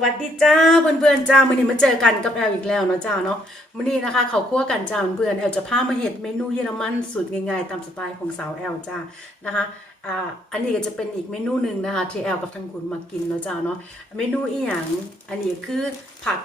สวัสดีจ้าเพื่อนๆจ้ามื้อนี้มาเจอกันกับแอลอีกแล้วเนาะจ้าเนาะมื้อนี้นะคะเขาคั่วกันจ้าเพื่อนแอลจะพามาเฮ็ดเมนูเยอรมันสูตรง่ายๆตามสไตล์ของสาวแอลจ้านะคะอ่าอันนี้ก็จะเป็นอีกเมนูหนึ่งนะคะที่แอลกับทางคุณมากินเนาะจ้าเนาะเมนูอีหยังอันนี้คือผัก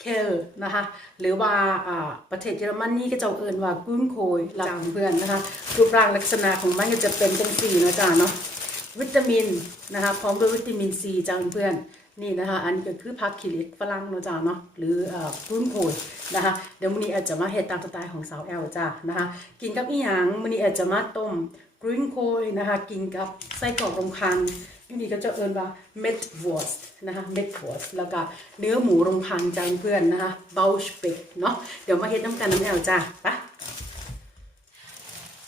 เคลนะคะหรือว่าอ่าประเทศเยอรมันนี่ก็จะเอิ้นว่ากุ้งโคยจ้าเพื่อนนะคะรูปร่างลักษณะของมันก็จะเป็นจังซี่เนาะจ้าเนาะวิตามินนะคะพร้อมด้วยวิตามินซีจ้าเพื่อน นี่นะคะ อันนี้ก็คือผักขี้เล็กฝรั่งเนาะจ้าเนาะหรือรุ่นโผยนะคะ เดี๋ยวมื้อนี้อาจจะมาเฮ็ดตามสไตล์ของสาวแอลจ้านะคะ กินกับอีหยังมื้อนี้อาจจะมาต้มกรีนโคยนะคะ กินกับไส้กรอกรมควันอยู่นี่ก็จะเอิ้นว่าเม็ดวอสนะคะเม็ดวอสแล้วก็เนื้อหมูรมควันจ้าเพื่อนนะคะเบลชเปกเนาะเดี๋ยวมาเฮ็ดน้ำกันน้ำแอลจ้าไป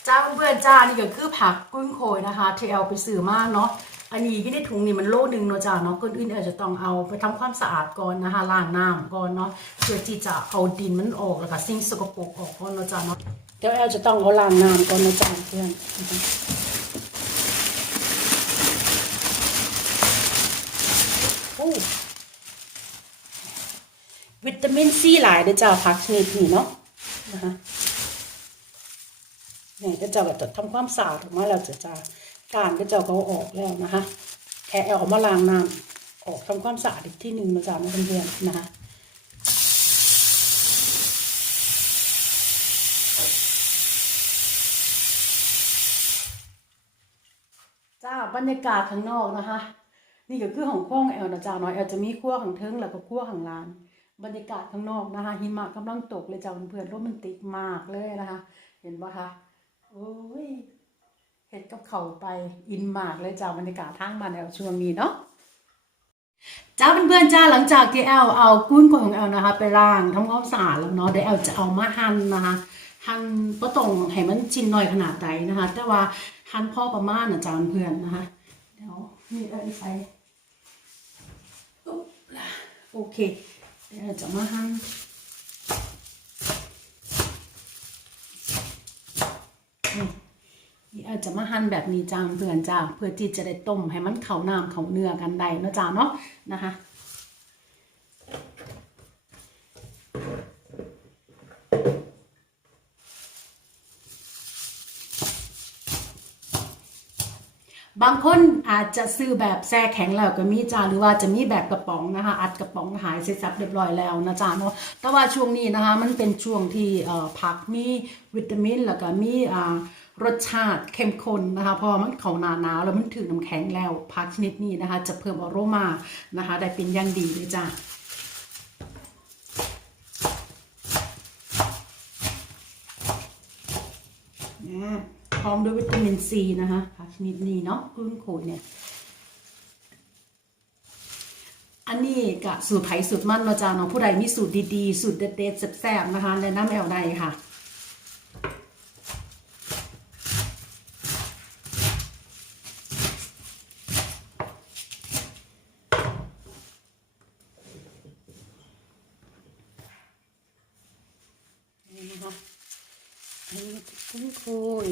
จ้าเพื่อนจ้านี่ก็คือผักกุ้งโคยนะคะเอาไปซื้อมากเนาะ อันนี้ก็ได้ถุงนี่มันโลหนึ่งเนาะจ้าเนาะก่อนอื่นอาจจะต้องเอาไปทำความสะอาดก่อนนะคะล้างน้ำก่อนเนาะเพื่อที่จะเอาดินมันออกแล้วก็สิ่งสกปรกออกก่อนเนาะจ้าเนาะเดี๋ยวแอลจะต้องเอาล้างน้ำก่อนเนาะจ้าเพื่อนวิตามินซีหลายเด้อจ้าผักชนิดนี้เนาะนะคะเนี่ยก็จะแบบจะทำความสะอาดออกมาแล้วจะจะ การก็จะเขาออกแล้วนะคะแค่เอามาล้างน้ำออกทำความสะอาดอีกที่หนึ่งนะจ๊ะนะเพื่อนๆนะคะจ้าบรรยากาศข้างนอกนะคะ นี่ก็คือของข้องแอลนะจ๊ะเนาะแอลจะมีขั้วของเทิงแล้วก็ขั้วของลานบรรยากาศข้างนอกนะคะหิมะกำลังตกเลยจ้าเพื่อนๆรแมนติกมากเลยนะคะ เห็นปะคะโอ้ย เห็ดกับเขาไปอินมากเลยจ้าบรรยากาศทางบ้านแอลช่วงนี้เนาะจ้าเพื่อนๆจ้าหลังจากที่แอลเอากุ้งของแอลนะคะ ไปล้างทำความสะอาดแล้วเนาะเดี๋ยวแอลจะเอามาหั่นนะคะหั่นก็ต้องให้มันชิ้นหน้อยขนาดใดนะคะ แต่ว่าหั่นพอประมาณนะจ้าเพื่อนนะคะเดี๋ยวนี่เอลใส่โอเคเดี๋ยวจะมาหั่น อาจจะมาหั่นแบบนี้จางเพื่อนจ้าเพื่อที่จะได้ต้มให้มันเข้าน้ำเข้าเนื้อกันได้นะจ้าเนาะนะคะบางคนอาจจะซื้อแบบแช่แข็งแล้วก็มีจ้าหรือว่าจะมีแบบกระป๋องนะคะ อัดกระป๋องหายเสร็จสับเรียบร้อยแล้วนะจ้าเนาะแต่ว่าช่วงนี้นะคะ มันเป็นช่วงที่ผักมีวิตามินแล้วก็มีอ่า รสชาติเข้มข้นนะคะพอมันเขาหนาหนาวแล้วมันถือน้ำแข็งแล้วผักชนิดนี้นะคะ จะเพิ่มอโรมานะคะ ได้เป็นอย่างดีเลยจ้านะพร้อมด้วยวิตามินซีนะคะผักชนิดนี้เนาะกลุ้งโขดเนี่ยอันนี้กะสูตรไผ่สูตรมันเนาะจ้าเนาะผู้ใดมีสูตรดีๆ สูตรเด็ดๆแซ่บๆนะคะแนะนำแอลใดค่ะ นี่นะคะ อันนี้กุ้งโคย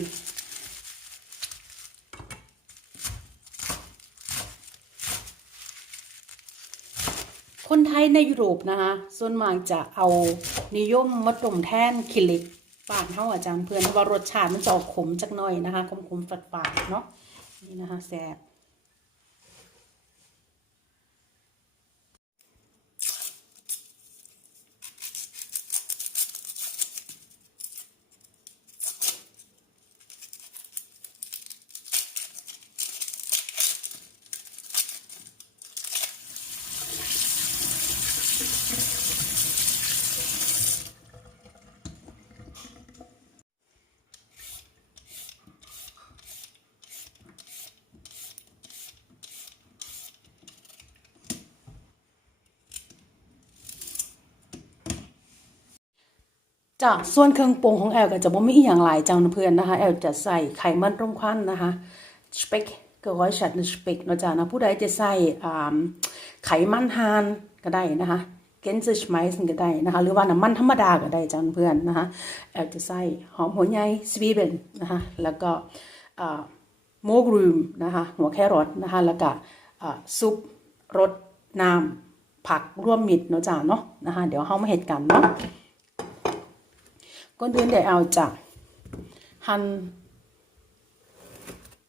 คนไทยในยุโรปนะคะส่วนมากจะเอานิยมมาต้มแท่นคิเล็กปานเท่าอาจารย์เพื่อนเพราะว่ารสชาติมันจะออกขมจักหน่อยนะคะขมๆฝาดๆเนาะนี่นะคะแซ่บ จ้ะส่วนเครื่องปรุงของแอลก็จะบ่มีอย่างหลายจังเพื่อนนะคะ แอลจะใส่ไขมันร่มควันนะคะสเปกก็ร้อยชัดสเปกเนะจ้ะนะผู้ใดจะใส่ไขมันฮานก็ได้นะคะเกนซิชไมซ์ก็ได้นะคะ หรือว่าน้ำมันธรรมดาก็ได้จ้ะเพื่อนนะคะ แอลจะใส่หอมหัวใหญ่สวีเบนนะคะแล้วก็อ่าโมกรูมนะคะหัวแครอทนะคะแล้วก็ซุปรสน้ำผักร่วมมิตรเนาะจ้าเนาะนะคะเดี๋ยวเฮามาเฮ็ดกันเนาะ ก้นอื่นเดี๋ยวเอาจากหัน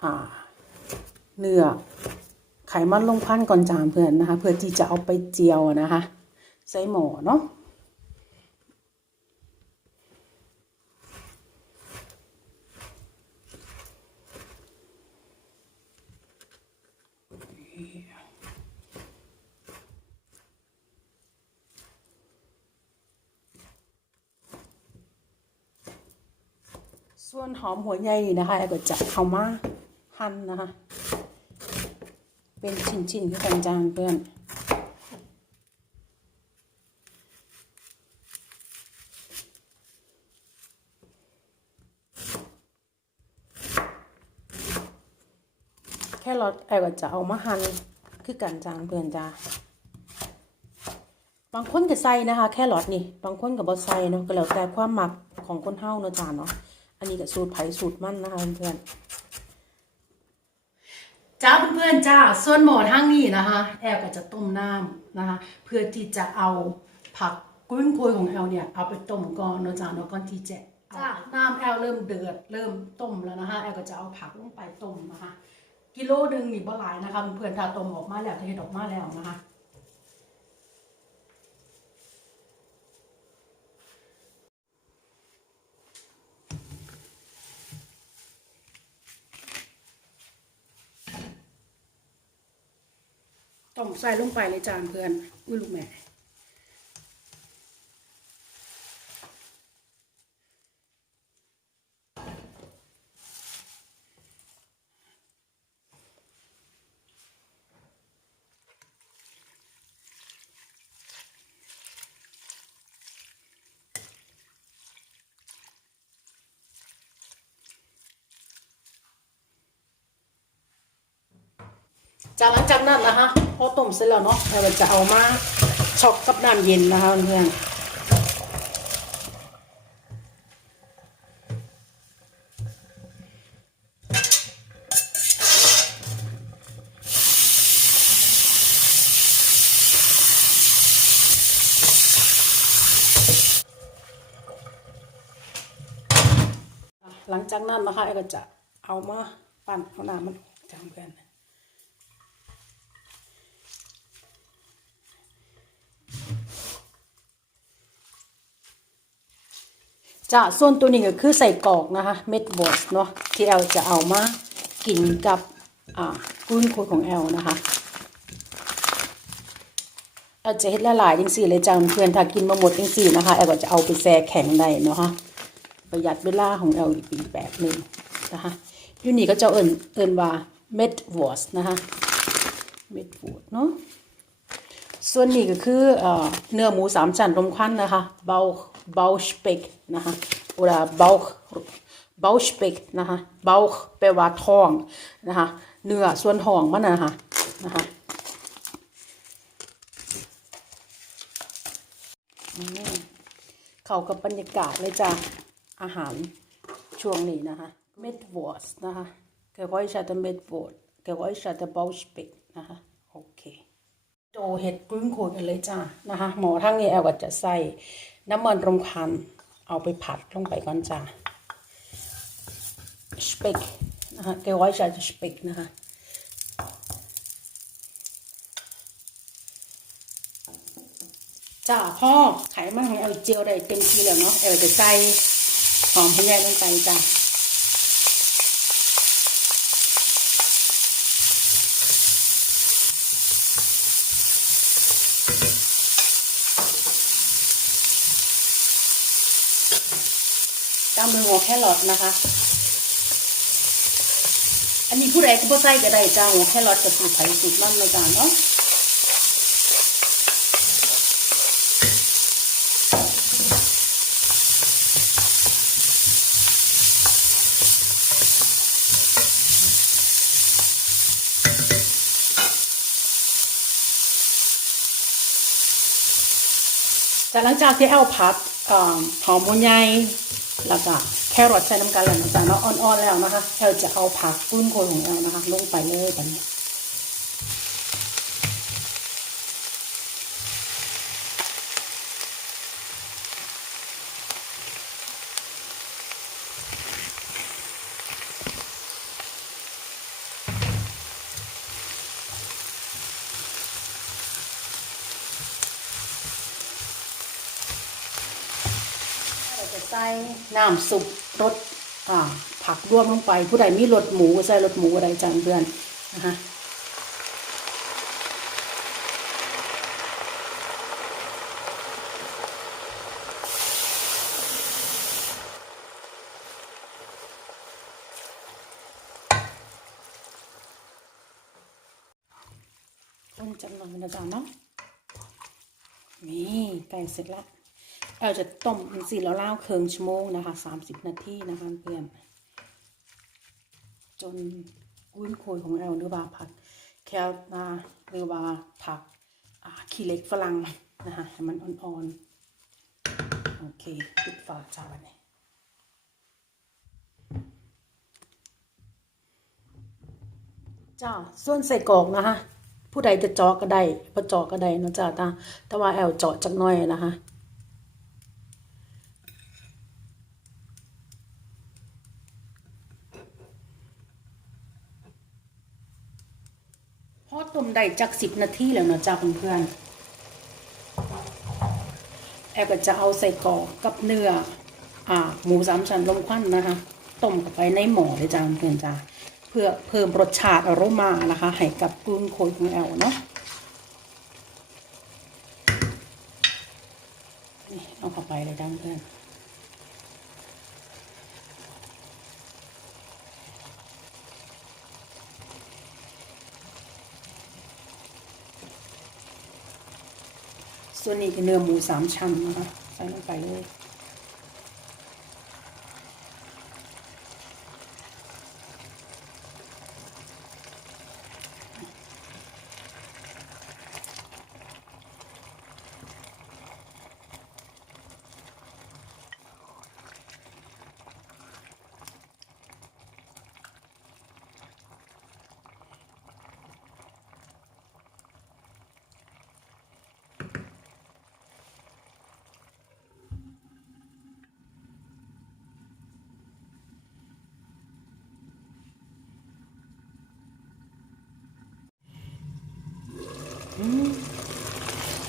อ่าเนื้อไขมันลงพันก่อนจามเพื่อนนะคะ เพื่อที่จะเอาไปเจียวนะคะ ใส่หม้อเนาะ ส่วนหอมหัวใหญ่นี่นะคะแอร์ก็จะเอามาหั่นนะคะ เป็นชิ้นๆที่จางๆเพื่อนแค่รอทแอร์ก็จะเอามาหั่นคือกันจางเพื่อนจ้าบางคนก็ใส่นะคะ แค่รอทนี่ บางคนก็บ่ใส่เนาะก็แล้วแต่ความหมักของคนเฮาเนาะจ้าเนาะ อันนี้ก็สูตรไผสูตรมันนะคะเพื่อนๆจ้าเพื่อนๆจ้าส่วนหมอทางนี้นะคะ แอลก็จะต้มน้ำนะคะ เพื่อที่จะเอาผักกุ้งโคยของแอลเนี่ยเอาไปต้มก่อนเนาะจ้าเนาะก่อนที่จะจ้าน้ำแอลเริ่มเดือดเริ่มต้มแล้วนะคะแอลก็จะเอาผักลงไปต้มนะคะ กิโลหนึ่งนี่บ่หลายนะคะเพื่อนๆถ้าต้มออกมาแล้วถ้าเฮ็ดออกมาแล้วนะคะ ใส่ลงไปในจานเพื่อนอุ้ยลูกแม่ จากหลังจากนั้นนะคะพอต้มเสร็จแล้วเนาะเราจะเอามาช็อกกับน้ำเย็นนะคะเพื่อนหลังจากนั้นนะคะไอ้ก็จะเอามาปั่นเอาน้ำมันจางเพื่อน จะส่วนตัวนี้ก็คือใส่กอกนะคะ เม็ดบอสเนาะที่แอลจะเอามากินกับอ่ากุ้งโคยของแอลนะคะแอลจะเฮ็ดละลายจังสี่เลยจ้าเพื่อนถ้ากินมาหมดจังสี่นะคะแอลก็จะเอาไปแช่แข็งได้เนาะคะประหยัดเวลาของแอลอีกปีแบบหนึ่งนะคะยูนี่ก็จะเอิญเอิญว่าเม็ดวอสนะคะเม็ดวอสเนาะ ส่วนนี้ก็คือเอเนื้อหมูสามชั้นรมควันนะคะเบาเบาสเปกนะคะหรือเบาเบาสเปกนะคะเบาแปลว่าท้องนะคะเนื้อส่วนท้องมันนะคะนะคะเข้ากับบรรยากาศเลยจ้ะอาหารช่วงนี้นะคะเม็ดวอสนะคะเกว่าจะเม็ดวอสเกว่าจะเบาสเปกนะคะโอเค โดเห็ดกลุ้งโขยกันเลยจ้านะคะ หมอทั้งนี้แอลก็จะใส่น้ำมันรมควันเอาไปผัดลงไปก่อนจ้าสเปกนะคะเกว่าจะสเปกนะคะจ้าพ่อไขมันของแอลเจียวได้เต็มที่แล้วเนาะแอลจะใส่หอมพะแยงลงไปจ้า ตามมือหัวแค รอทนะคะ อันนี้ผู้ใดก็บ่ใส่ก็ได้จ้าหัวแครอทกับสูตรไผ่สูตรมันเลยจ้าเนาะจากหลังจากที่เอาผัดหอมหัวใหญ่แล้วก็ แครอทใช้น้ำกะหล่วนะจ๊ะเนาะอ่อนๆแล้วนะคะแอลจะเอาผักกุ้นโคนของเอานะคะ ลงไปเลยแบบนี้ใส่น้ำซุป รสผักรวมลงไป ผู้ใดมีรสหมูก็ใส่รสหมูอะไรจังเพื่อนนะคะต้นจังหน่อยนะจ๊ะเนาะนี่ไก่เสร็จแล้ว เราจะต้มมันสิแล้วล่าเคืองชั่วโมงนะคะสามสิบนาทีนะคะเพื่อนจนกุ้นโคยของเราหรือว่าผักแคลนาหรือว่าผักขี้เล็กฝรั่งนะคะให้มันอ่อนๆ โอเคปิดฝาจานนี้จ้าส่วนใส่กรอกนะคะ ผู้ใดจะจาะก็ได้พอจาะก็ได้นะจ้าตาแต่ว่าแอลจาะจักหน่อยนะคะ ต้มได้จักสิบนาทีแล้วเนาะจ้าเพื่อนๆแอลก็จะเอาใส่กรอกกับเนื้ออ่าหมูสามชั้นลมควันนะคะต้มเข้าไปในหม้อเลยจ้าเพื่อนจ้าเพื่อเพิ่มรสชาติอารมานะคะให้กับกุ้งโคยของแอลเนาะนี่เอาเข้าไปเลยจ้าเพื่อน ส่วนนี้คือเนื้อหมูสามชั้นนะคะใส่ลงไปเลย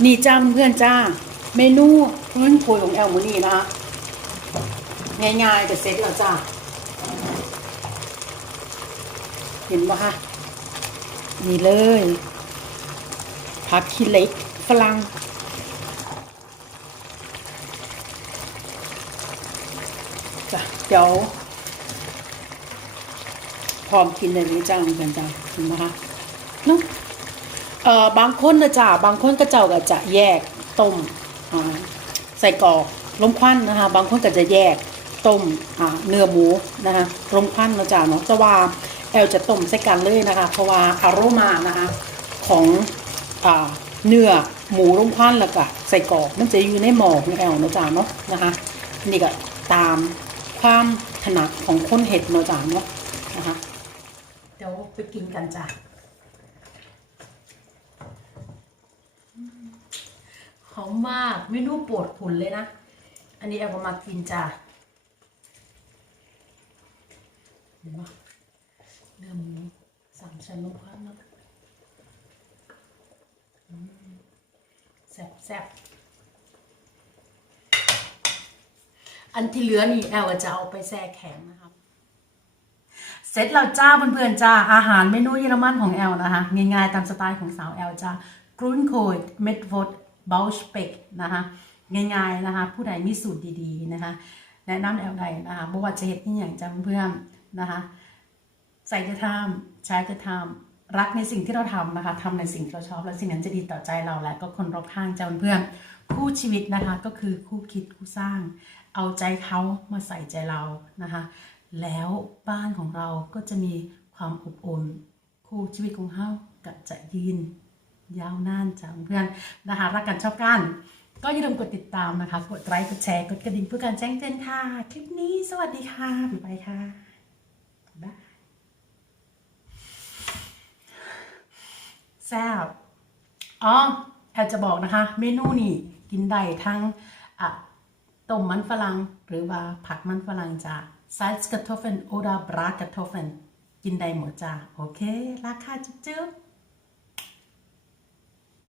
นี่จ้าเพื่อนจ้า เมนูพื้นโพยของแอลมูนี่นะคะง่ายๆแต่เสร็จแล้วจ้า เห็นปะคะนี่เลยผักขี้เล็กฝรั่งจ้ะเดี๋ยวพร้อมกินเลยนี้จ้าเหมือนจ้าเห็นไหมคะเนาะ อ่อบางคนนะจ๊ะบางคนก็เจ้าก็จะแยกต้มใส่กรอกลมควันนะคะ บางคนก็จะแยกต้มเนื้อหมูนะคะลมควันนะจ๊ะเนาะแต่ว่าแอลจะต้มใส่กันเลยนะคะ เพราะว่าอารมานะคะของอ่าเนื้อหมูลมควันแล้วก็ใส่กรอกมันจะอยู่ในหมอของแอลนะจ๊ะเนาะนะคะนี่ก็ตามความถนัดของคนเห็ดเนาะจ๊ะเนาะนะคะเดี๋ยวไปกินกันจ้ะ อมมากเมนูโปรดขุนเลยนะ อันนี้เอามากินจ้าเห็นปะเนื้อหมูสามชั้นลงพันนะแซ่บแซ่บอันที่เหลือนี่แอลจะเอาไปแช่แข็งนะครับ เสร็จแล้วจ้าเพื่อนๆจ้าอาหารเมนูเยอรมันของแอลนะคะ ง่ายๆตามสไตล์ของสาวแอลจ้ากรุนโคดเม็ดวด บาชเปกนะคะง่ายๆนะคะ ผู้ใดมีสูตรดีๆนะคะ แนะนำแอลใดนะคะบว่าจะเฮ็ดนี่อย่างจ้าเพื่อนนะคะใส่จะทำใช้จะทำรักในสิ่งที่เราทำนะคะทำในสิ่งที่เราชอบและสิ่งนั้นจะดีต่อใจเราและก็คนรอบข้างจ้าเพื่อนคู่ชีวิตนะคะก็คือคู่คิดคู่สร้าง เอาใจเขามาใส่ใจเรานะคะ แล้วบ้านของเราก็จะมีความอบอุ่นคู่ชีวิตของเขาก็จะยืน ยาวนานจ้าเพื่อนนะคะรักกันชอบกัน ก็อย่าลืมกดติดตามนะคะ กดไลค์กดแชร์กดกระดิ่งเพื่อการแจ้งเตือนค่ะ คลิปนี้สวัสดีค่ะบ๊ายบายค่ะบ๊ายบายแซ่บอ๋อแอบจะบอกนะคะ เมนูนี่กินได้ทั้งต้มมันฝรั่งหรือว่าผักมันฝรั่งจ้า Salzkartoffeln oder Bratkartoffeln กินได้หมดจ้าโอเค ราคาจุ๊บ